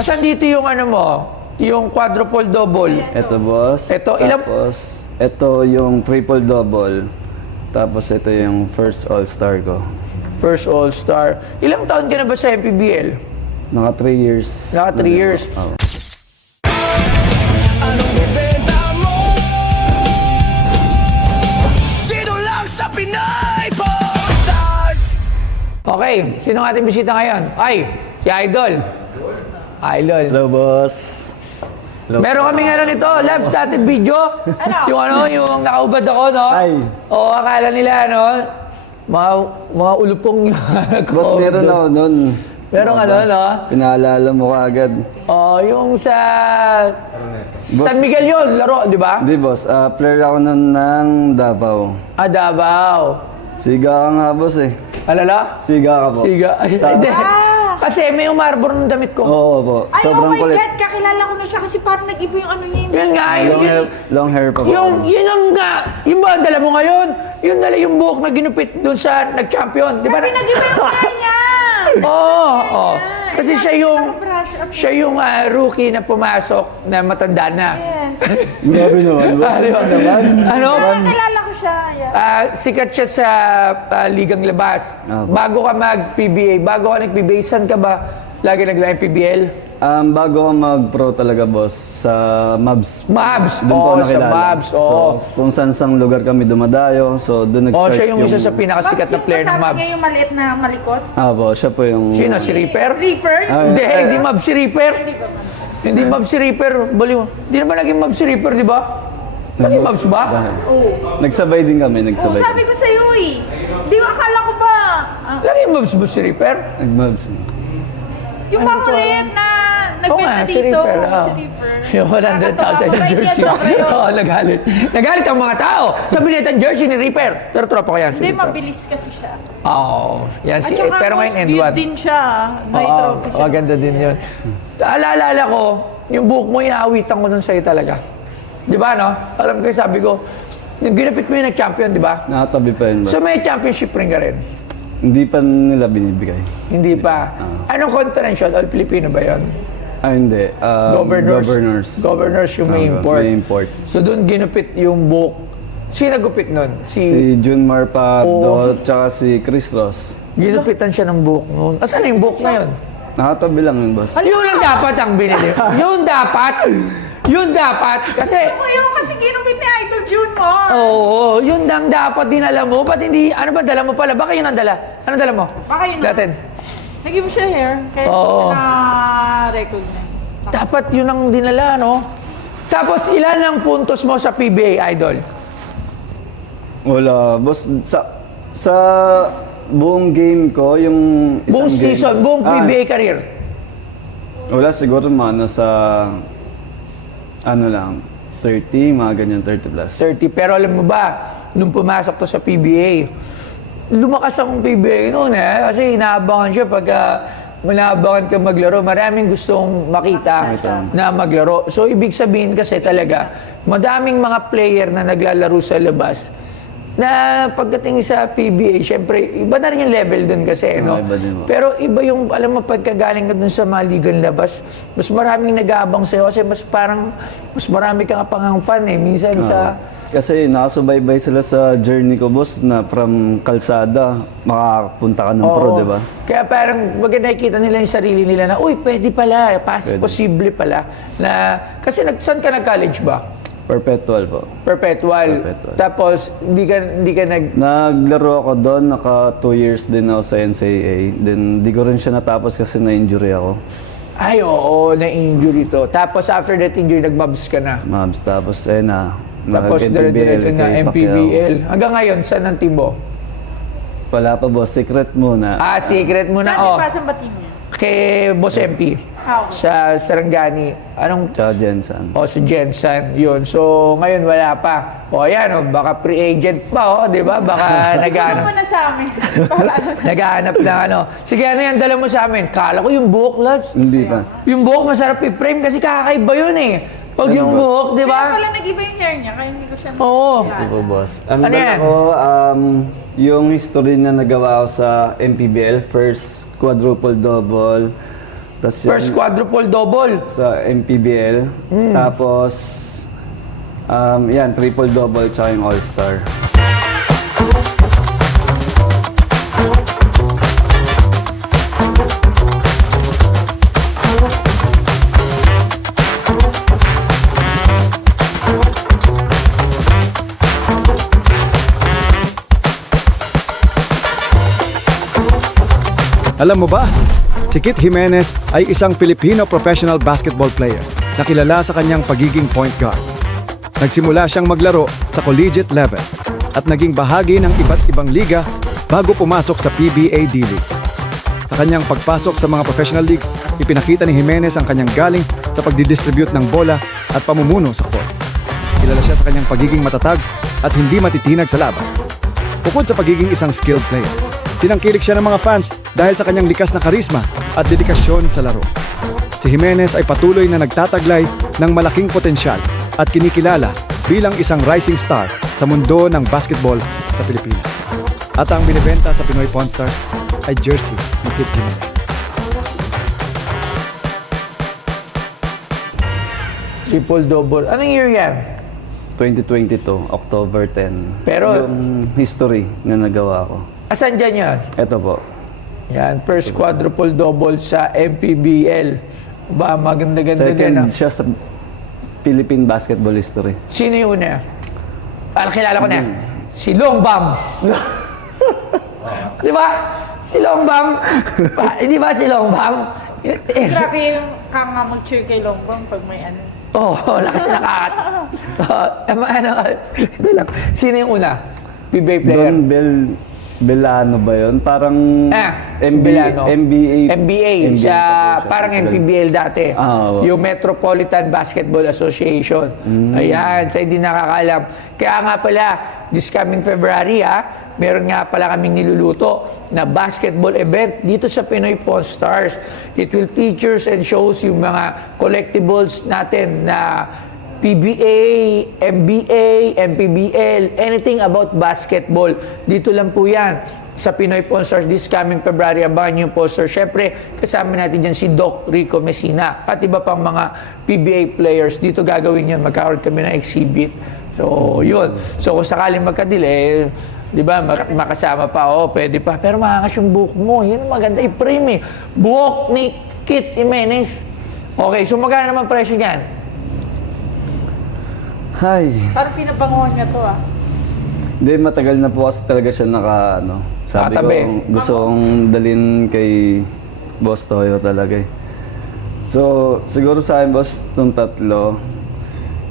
Asan dito yung ano mo? Yung quadruple double? Ito, boss. Ito, ilang- Tapos, ito yung triple double. Tapos, ito yung first all-star ko. First All-Star. Ilang taon ka na ba sa MPBL? Naka 3 years. Naka 3 years. Oh. Anong bibenta mo? Dito lang sa Pinay Stars. Okay, sino ang ating bisita ngayon? Ay, si Idol. Idol. Hello, boss. Hello. Meron kami ngayon nito, live static video. Yung nakaubad ako, no? Ay. Oo, akala nila, no? Mga ulupong Boss, meron ako nun. Meron ano, no? Pinaalala mo agad. Oh, yung sa San Miguel yun, laro, di ba? Hindi, boss. Player ako nun ng Davao. Davao. Siga ka nga, boss eh. Alala? Siga ka po. Siga. Ay, hindi. Kasi may umarbor ng damit ko. Oo po. Ay, Sobrang oh my kulit. God, kakilala ko na siya kasi parang nag-iba yung ano niya. Yun nga, Long hair pa po. yun ang nga, yung ba ang dala mo ngayon? Yun dala yung buhok na ginupit doon sa nag-champion. Di ba? Kasi nag-iba yung hair niya. Oo. Kasi siya yung rookie na pumasok na matanda na. Yes. Grabe naman, boss. Di ba? Ano? Kakilala ko siya. Yeah. Sikat siya sa Ligang Labas. Opo. Bago ka mag-PBA, bago ka nag-PBA, saan ka ba lagi nagla-PBL? Bago ako mag-pro talaga, boss, sa Mavs. Mavs. Doon ko Oo, sa nakilala. Mavs, oo. So, kung saan-sang lugar kami dumadayo, so doon nag-start Siya yung isa sa pinakasikat na player ng Kasama Mavs. niya yung maliit na malikot? Po, siya po yung... Sino? Si Reaper? Reaper? Hindi Mavs si Reaper. Hindi Mavs si Reaper. Baliw. Hindi naman naging Mavs si Reaper, di ba? Naging Mavs ba? Oo. Nagsabay din kami, Oo, nagsabay sabi kami. ko sa'yo eh. Di ba, akala ko ba? Naging Mavs ba si Reaper? Nag-Mavs. Yung makulit na Oo nga, nagbenta si dito. Reaper. Si Reaper. Yung 100,000 yung jersey. Oo, nagalit. Nagalit ang mga tao. Sabi nila ang jersey ni Reaper. Pero tropa ko yan si Hindi, Reaper. mabilis kasi siya. Oo. Yan At si saka pero ngayon most end viewed one. din siya. May Oo, trophy siya. maganda din yun. Alala ko, yung buhok mo, inaawitan ko nun sa'yo talaga. Di ba, no? Alam ko yung sabi ko, yung ginapit mo yung nag-champion, di ba? Nakatabi pa yun, boss. So may championship ring ka rin? Hindi pa nila binibigay. Hindi pa. Anong conference yun? All Filipino ba yun? Hindi. Governors. Governors yung may import. May import. So doon ginupit yung buhok. Sino nagupit nun? Si Junmar Oo. Pardo, tsaka si Chris Ross. Ginupitan siya ng buhok noon. Asan na yung buhok na yun? Nakatabi lang yun, boss. Yun ang dapat ang binili. Yun dapat. Yun dapat. Kasi, Ako yung kasi kinupit ni Idol June mo. oo, yun ang dapat din alam mo. Ba't hindi, ano ba dala mo pala? Baka yun ang dala. Ano dala mo? Baka yun na. Datin. Nag-iba siya hair. Kaya Oo. na-recognize. Dapat yun ang dinala, no? Tapos, ilan ang puntos mo sa PBA, Idol? Wala, boss. Sa buong game ko, yung isang Buong game, season, buong PBA career. Wala, siguro mga nasa, ano lang, 30, mga ganyan, 30 plus. 30. Pero alam mo ba, nung pumasok to sa PBA, lumakas ang PBA noon kasi inaabangan siya pagka manaabangan ka maglaro. Maraming gustong makita na maglaro. So, ibig sabihin kasi talaga, madaming mga player na naglalaro sa labas na pagdating sa PBA, syempre, iba na rin yung level dun kasi, no? Iba din mo. Pero iba yung, alam mo, pagkagaling ka dun sa mga ligang labas, mas maraming nag-aabang sa'yo kasi mas parang, mas marami kang pangang fan eh. Minsan sa... Kasi nakasubaybay sila sa journey ko, boss, na from kalsada, makakapunta ka ng pro, Oo. di ba? Kaya parang wag nakikita nila yung sarili nila na, uy, pwede pala, posible pala. Na, kasi saan ka nag-college ba? Perpetual po. Perpetual. Perpetual. Tapos, hindi ka Naglaro ako doon, naka 2 years din ako sa NCAA. Then, di ko rin siya natapos kasi na-injury ako. Ay, oo, na-injury to. Tapos, after that injury, nag-mabs ka na. Mabs, tapos na. Tapos, dire-diretso na kay Pacquiao. MPBL. Hanggang ngayon, saan ang team mo? Wala pa, boss. Secret muna. Secret mo na, Dati oh. pa sa bating niya. Kay Boss MP. How? Sa Sarangani. Anong Tsaka Jensen. O si Jensen, yun. So, ngayon wala pa. O yan, baka pre-agent pa, di ba? Baka Ano naghahanap. mo na sa amin? Para ano na. Naghahanap ng ano. Sige, ano yan, dala mo sa amin. Kala ko yung buhok, loves. Hindi pa. Yung buhok, masarap i-frame kasi kakaiba yun eh. Pag yung Ano ba? buhok, di Kaya ba? pala nag-iba yung hair niya, kaya hindi ko siya Oo. Di ba, boss? Ang Ano dala yan? ko, yung history na nagawa ko sa MPBL, first quadruple double, Tas First quadruple double. sa MPBL. Tapos, yan, triple double tsaka yung All-Star. Alam mo ba? Si Kit Jimenez ay isang Filipino professional basketball player na kilala sa kanyang pagiging point guard. Nagsimula siyang maglaro sa collegiate level at naging bahagi ng iba't ibang liga bago pumasok sa PBA D-League. Sa kanyang pagpasok sa mga professional leagues, ipinakita ni Jimenez ang kanyang galing sa pagdidistribute ng bola at pamumuno sa court. Kilala siya sa kanyang pagiging matatag at hindi matitinag sa laban. Bukod sa pagiging isang skilled player, tinangkilik siya ng mga fans dahil sa kanyang likas na karisma at dedikasyon sa laro. Si Jimenez ay patuloy na nagtataglay ng malaking potensyal at kinikilala bilang isang rising star sa mundo ng basketball sa Pilipinas. At ang binibenta sa Pinoy Pawn Stars ay jersey ni Kit Jimenez. Triple double. Anong year yan? 2022, October 10. Pero- yung history na nagawa ko. Asan dyan yan? Ito po. Yan, first quadruple double sa MPBL. Ba, maganda-ganda din. Second siya sa Philippine basketball history. Sino yung una? Kilala ko na. Si Longbam. Di ba? Si Longbam. Di ba si Longbam? Grabe yung kang nga mag-cheer kay Longbang pag may ano. Lakas na kakat. Ito lang. Sino yung una? PBA player. Don Belano ba yun? Parang Si Belano. MBA. MBA, siya, parang MPBL dati. Oo. Yung Metropolitan Basketball Association. Ayan, sa hindi nakakalam. Kaya nga pala, this coming February meron nga pala kaming niluluto na basketball event dito sa Pinoy Pawn Stars. It will features and shows yung mga collectibles natin na PBA, MBA, MPBL, anything about basketball. Dito lang po yan sa Pinoy Pawn Stars this coming February. Abangan yung poster. Siyempre, kasama natin dyan si Doc Rico Messina at iba pang mga PBA players. Dito gagawin yan. Magkakaroon kami ng exhibit. So, yun. So, kung sakaling magka-delay, di ba, makasama pa, pwede pa. Pero makangas yung buhok mo. Yun ang maganda i-frame eh. Buhok ni Kit Jimenez. Okay, so magkano naman presyo niyan? Hi. Parang pinabanguhan niya to Hindi, matagal na po kasi talaga siya sabi Nakatabi. ko, gusto kong dalhin kay Boss Toyo talaga eh. So, siguro sa akin, Boss, itong tatlo.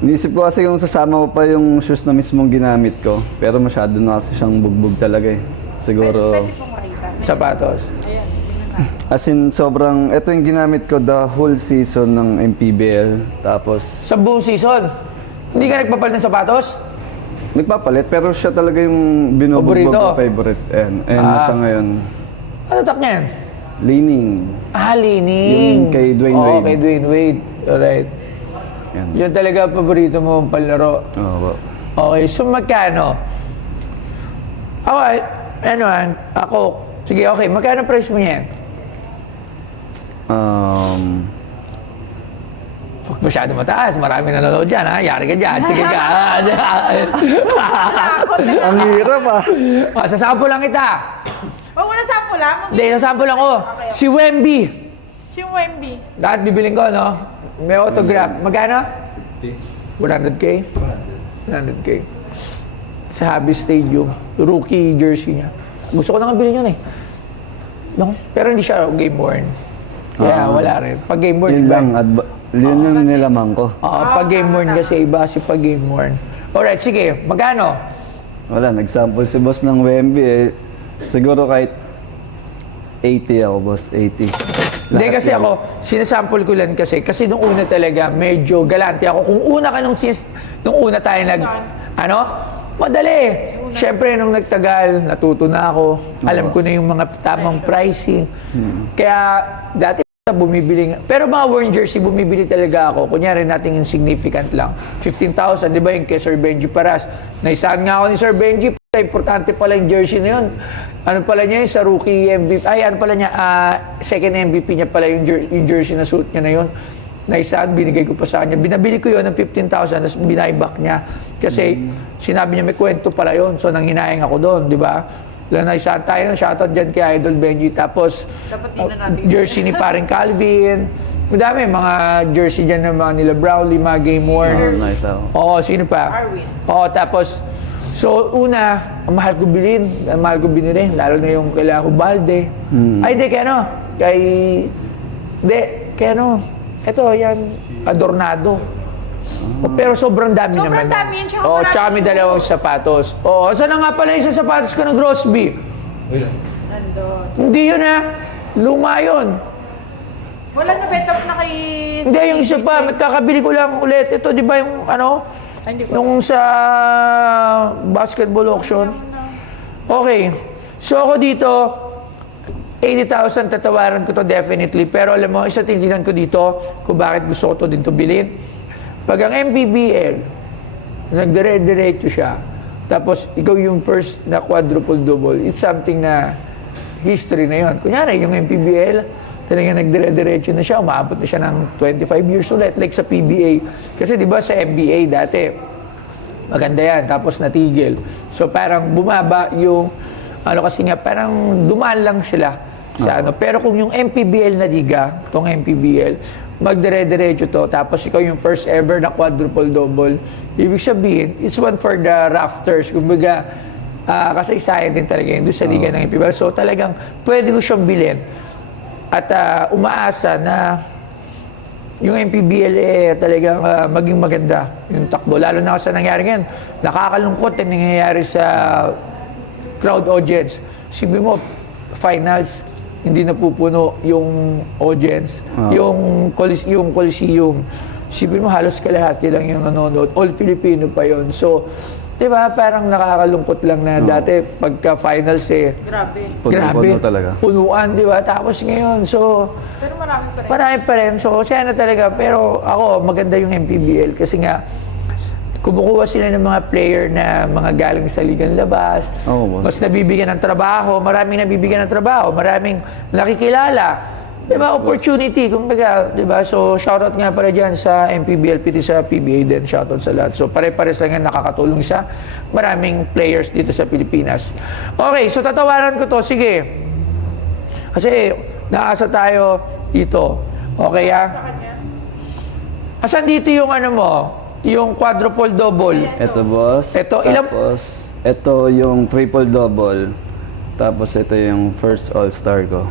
Inisip ko kasi kung sasama ko pa yung shoes na mismong ginamit ko. Pero masyado na kasi siyang bugbog talaga eh. Siguro, Pwede pong makita. Sapatos. Ayan, tingnan na. as in, sobrang, ito yung ginamit ko the whole season ng MPBL. Tapos, Sa buong season, hindi ka nagpapalit ng sapatos? nagpapalit, pero siya talaga yung binubugbog Paborito? ko favorite. And sa ngayon, Ano tak niyan? leaning. Lining. Yung kay Dwayne Oo, Wade. kay Dwayne Wade. Alright. Yan. Yun talaga paborito mo palaro. Oo. Okay, so magkano? Okay, ako. Sige, okay, magkano price mo yan? Huwag masyado mataas, marami nanonood dyan, Yari ka dyan, sige ka. Ang hirap Sasample lang kita. Huwag mo na sample lang. Hindi, sasample lang ko. Si Wemby. Si Wemby. Dapat bibiling ko, no? May autograph. Magkano? 100K? 100K. Sa Happy Stadium. Rookie jersey niya. Gusto ko na nga bilhin yun eh. No? Pero hindi siya game worn. Kaya wala rin. Pag game worn, Yun iba. lang, yun yung nilamang ko. Pag game worn kasi iba si pag game worn. Alright, sige. Magkano? Wala, nag-sample si boss ng Wemby eh. Siguro kahit 80 ako, boss. 80. Hindi kasi ako, sinasample ko lang kasi nung una talaga, medyo galante ako. Kung una ka nung una tayo madali. Siyempre, nung nagtagal, natuto na ako. Alam ko na yung mga tamang pricing. Kaya, dati bumibili pero mga worn jersey, bumibili talaga ako. Kunyari nating insignificant lang. 15,000, di ba yung kay Sir Benji Paras? Naisahan nga ako ni Sir Benji. Importante pala yung jersey na yun. Ano pala niya yun, sa rookie MVP, ay ano pala niya, second MVP niya pala yung jersey na suit niya na yun. Na isaan, binigay ko pa sa kanya. Binabili ko yun ng 15,000, tapos binayback niya. Kasi sinabi niya may kwento pala yun. So nanghinayang ako doon, di ba? Lang na isaan tayo, shoutout dyan kay Idol Benji. Tapos Dapat di na natin. jersey ni paring Calvin. Madami, mga jersey dyan ng mga nila Brownlee, mga Game Worn. Nice ako. Oo, sino pa? Arwin. Oo, tapos, so una, ang mahal ko bilhin, ang mahal ko binili, lalo na yung kailangan ko Balde. Ay, di, kay ano? Kay ano? Ito, yan, Adornado. Pero sobrang dami Sobrang naman. dami yan, tsaka Oo, maraming tsaka may dalawang sapatos. Oo, saan na nga pala yung sa sapatos ko ng Grosby? Nandun. Hindi yun luma yun. Wala na bet up na kay... Hindi, yung isa pa, magkakabili ko lang ulit. Ito, di ba yung ano? Ay, hindi ko. Nung sa basketball auction. Okay. So ako dito, 80,000 tatawaran ko to definitely. Pero alam mo, isa tinitingnan ko dito kung bakit gusto ko to din to bilhin. Pag ang MPBL, nagdire-diretso siya, tapos ikaw yung first na quadruple-double, it's something na history na yun. Kunyari, yung MPBL, talagang nagdire-diretso na siya, umabot na siya ng 25 years ulit, like sa PBA. Kasi di ba sa NBA dati, maganda yan, tapos natigil. So parang bumaba yung, ano kasi nga, parang dumaan lang sila sa ano. Pero kung yung MPBL na liga, itong MPBL, magdire-diretso to, tapos ikaw yung first ever na quadruple-double, ibig sabihin, it's one for the rafters. Kumbaga, kasaysayan din talaga yun doon sa liga ng MPBL. So talagang pwede ko siyang bilhin. At umaasa na yung MPBL talagang maging maganda yung takbo. Lalo na sa nangyari ngayon, nakakalungkot yung nangyayari sa crowd audience. Sabi mo, finals, hindi napupuno yung audience, yung Coliseum. Sabi mo, halos kalahati lang yung nanonood. All Filipino pa yon. So, di ba, parang nakakalungkot lang na dati pagka-finals Grabe. Puno talaga. Punuan, di ba? Tapos ngayon, so, Pero marami pa rin. marami pa rin. So, sana talaga. Pero ako, maganda yung MPBL kasi nga, kumukuha sila ng mga player na mga galing sa ligang labas. Oo, boss. Mas nabibigyan ng trabaho. Maraming nabibigyan ng trabaho. Maraming nakikilala. Di ba? Opportunity. Kumbaga, di ba? So, shoutout nga pala dyan sa MPBL, piti sa PBA din. Shoutout sa lahat. So, pare-pares lang yan nakakatulong sa maraming players dito sa Pilipinas. Okay, so tatawaran ko to. Sige. Kasi, naasa tayo dito. Okay, Asan dito yung ano mo? Yung quadruple double? Ito, boss. Ito, ilang- Tapos, ito yung triple-double. Tapos, ito yung first all-star ko.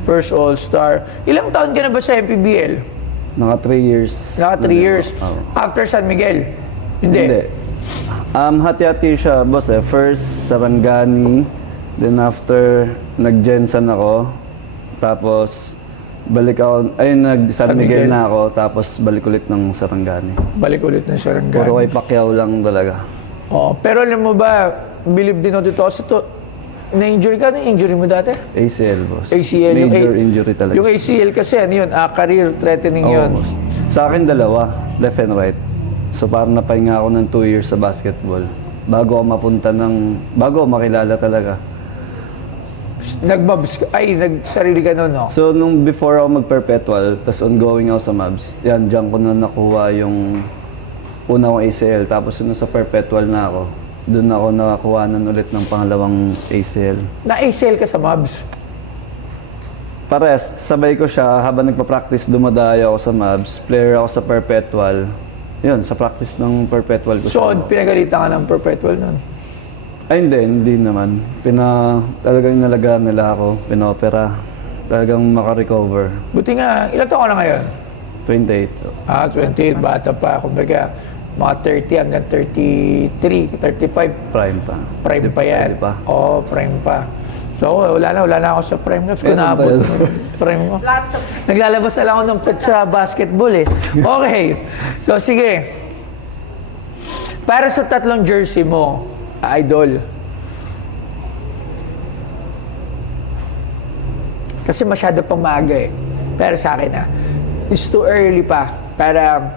First All-Star. Ilang taon ka na ba sa MPBL? Naka 3 years. Naka 3 years. Oo. After San Miguel? Hindi. Hati-hati siya, boss First, Sarangani. Then after, nag-Jensen ako. Tapos, balik ako, nag-San Miguel na ako. Tapos, balik ulit ng Sarangani. Balik ulit ng Puro Sarangani. kay Pacquiao lang talaga. Oo. Pero alam mo ba, believe din ako dito kasi to, na-injury ka? Na-injury mo dati? ACL, boss. ACL. Major injury talaga. Yung ACL kasi ano yun, career threatening Oo, yun. boss. Sa akin, dalawa. Left and right. So, parang napahinga ako ng 2 years sa basketball. Bago ako makilala talaga. Nag-mabs ka, nagsarili ka nun, no? So, nung before ako mag-perpetual, tas ongoing ako sa Mavs, diyan ko na nakuha yung una kong ACL. Tapos nung sa perpetual na ako, doon ako nakakuha ulit ng pangalawang ACL. Na-ACL ka sa Mavs? Pares, sabay ko siya habang nagpa-practice, dumadayo ako sa Mavs, player ako sa perpetual. Yun, sa practice ng perpetual ko So, siya. pinagalitan ka ng perpetual nun? Ay, hindi naman. Talagang inalagaan nila ako, pinopera. Talagang makarecover. Buti nga, ilan taon ka na ngayon? 28. 28, bata pa. Kumbaga, mga 30 hanggang 33, 35. Prime pa. Prime pa yan. Pwede pa. Oo, prime pa. So, wala na ako sa prime. Ko Meron na ba yun? prime mo. Lahat sa... Naglalabas na lang ako ng pet sa basketball eh. Okay. So, sige. Para sa tatlong jersey mo, Idol. Kasi masyado pang maaga eh. Pero sa akin it's too early pa para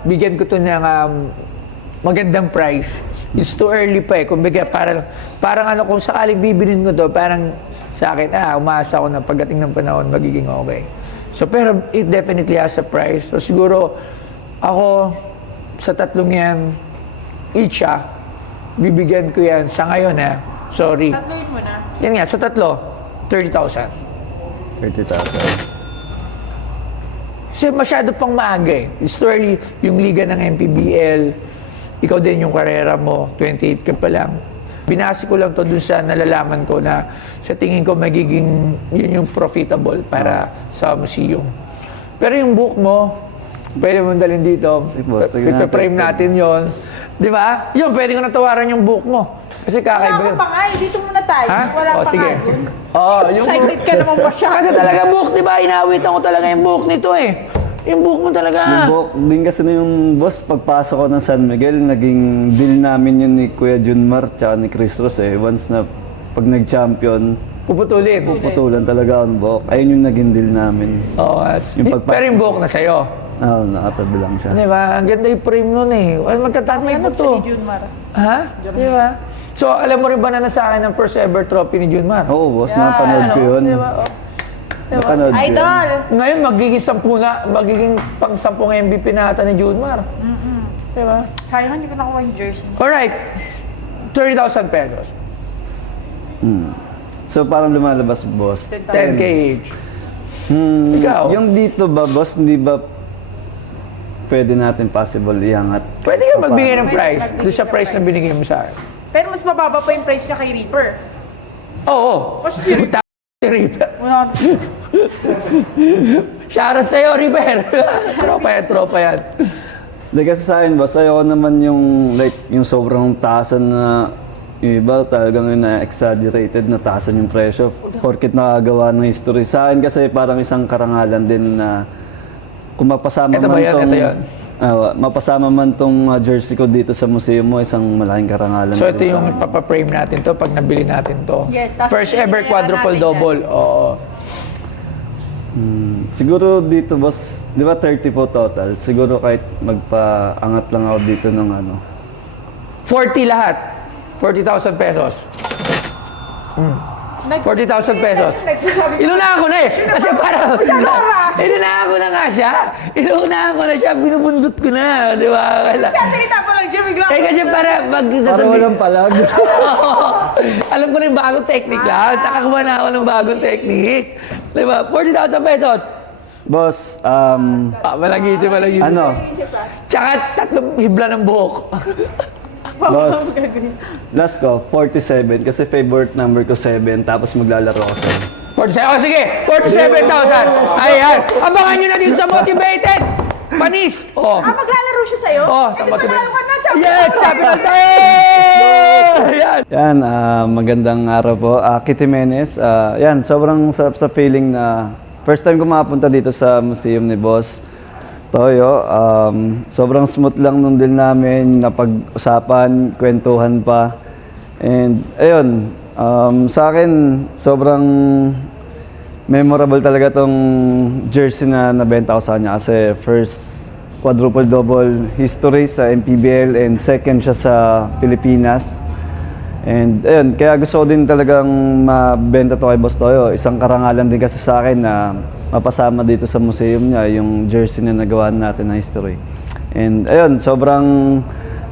bigyan ko to ng magandang price. It's too early pa eh. Kumbaga, parang ano, kung sakaling bibilin ko to, parang sa akin, umaasa ko na pagdating ng panahon, magiging okay. So, pero it definitely has a price. So, siguro, ako, sa tatlong yan, each bibigyan ko yan sa ngayon sorry. Tatluin mo na. Yan nga, sa tatlo, 30,000. 30,000. Kasi masyado pang maaga eh. It's too early, yung liga ng MPBL, ikaw din yung karera mo, 28 ka pa lang. Binasi ko lang to dun sa nalalaman ko na sa tingin ko magiging yun yung profitable para sa museum. Pero yung book mo, pwede mo dalhin dito. boss, tignan natin. Ipe-frame natin yon. Di ba? Yun, pwede ko natawaran yung book mo. Kasi kakaiba Wala yun. ka pa nga eh. Dito muna tayo. Ha? Wala pa sige. nga yun. Oo, yung Excited ka naman masyado. Kasi talaga book, di ba? Inawitan ko talaga yung book nito eh. Yung book mo talaga. Yung book din kasi na yung boss, pagpasok ko ng San Miguel, naging deal namin yun ni Kuya Junmar tsaka ni Chris Ross eh. Once na pag nag-champion, Puputulin. putulan talaga ang book. Ayun yung naging deal namin. Oo, Yung pagpasok. pero yung book na sa'yo. Nakatabi lang siya. Di ba? Ang ganda yung frame nun eh. Ay, magkataas May ano book to? siya ni Junmar. Ha? Di ba? So, alam mo rin ba na nasa akin ang first ever trophy ni Junmar? Oo, boss, napanood ko yun. Di ba? Oh. Napanood ko yun. Idol! Ngayon, magiging pang-10 MVP na ata ni Junmar. Di ba? Sayang hindi ko nakuha yung jersey. Alright. 30,000 pesos. So parang lumalabas, boss. 10K each. Ikaw? Yung dito ba, boss, hindi ba pwede natin possible iangat? Pwede ka magbigay ng Pwede price magbigay doon sa ng price na price. binigay mo sa akin. Pero mas mababa pa yung price niya kay Reaper. Oo. Kasi si Reaper. Si River. Wala. Shoutout sa'yo, River. tropa yan. Hindi kasi sa akin, boss, ayoko naman yung like yung sobrang taasan na yung iba talagang yung na-exaggerated na taasan yung presyo porket nakagawa ng history. Sa akin kasi parang isang karangalan din na kung mapasama Ito ba man yan? tong Ito yan? mapasama man tong jersey ko dito sa museum mo, isang malaking karangalan. So na ito rin sa yung akin. ipapaprame natin to pag nabili natin to. Yes, tapos First ever bibili na quadruple natin double. Oo. Siguro dito, boss, di ba 30 po total? Siguro kahit magpaangat lang ako dito ng 40 lahat. 40,000 pesos. 40,000 pesos. Inunahan ko na eh. Kasi parang... Inunahan ko na nga siya. Inunahan ko na siya. Binubundot ko na. Di ba? Salita pa lang siya, bigla. Eh kasi para Para magsasabi... walang palag. Oo. Alam ko na yung bagong technique lang. Nakakuha na ako ng bagong technique. Di ba? 40,000 pesos. Boss, Malagisi. ano? Tsaka 3 hibla ng buhok. Boss, last ko, 47 kasi favorite number ko 7 tapos maglalaro ako 47. Oh, sige. 47,000. Ayan. Abangan nyo na dito sa Motivated. Panis. Oh. Maglalaro siya sa'yo? Oh, Eh, di panalo ka na, champion Yes, ka. champion tayo! Yan. Yan, magandang araw po. Kit Jimenez, yan, sobrang sarap sa feeling na first time ko makapunta dito sa museum ni Boss Toyo. Sobrang smooth lang nung deal namin, napag-usapan, kwentuhan pa. And ayun, sa akin, sobrang memorable talaga tong jersey na nabenta ko sa kanya kasi first quadruple-double history sa MPBL and second siya sa Pilipinas. And ayun, kaya gusto ko din talagang mabenta to kay Boss Toyo. Isang karangalan din kasi sa akin na mapasama dito sa museum niya yung jersey na nagawa natin na history. And ayun, sobrang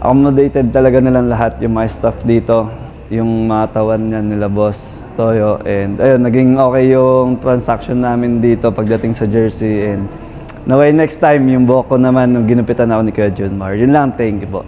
accommodated talaga nilang lahat yung mga staff dito, yung mga tawan niya nila Boss Toyo. And ayun, naging okay yung transaction namin dito pagdating sa jersey. And naway next time, yung buhok ko naman nung ginupitan ako ni Kuya Junmar. Yun lang, thank you po.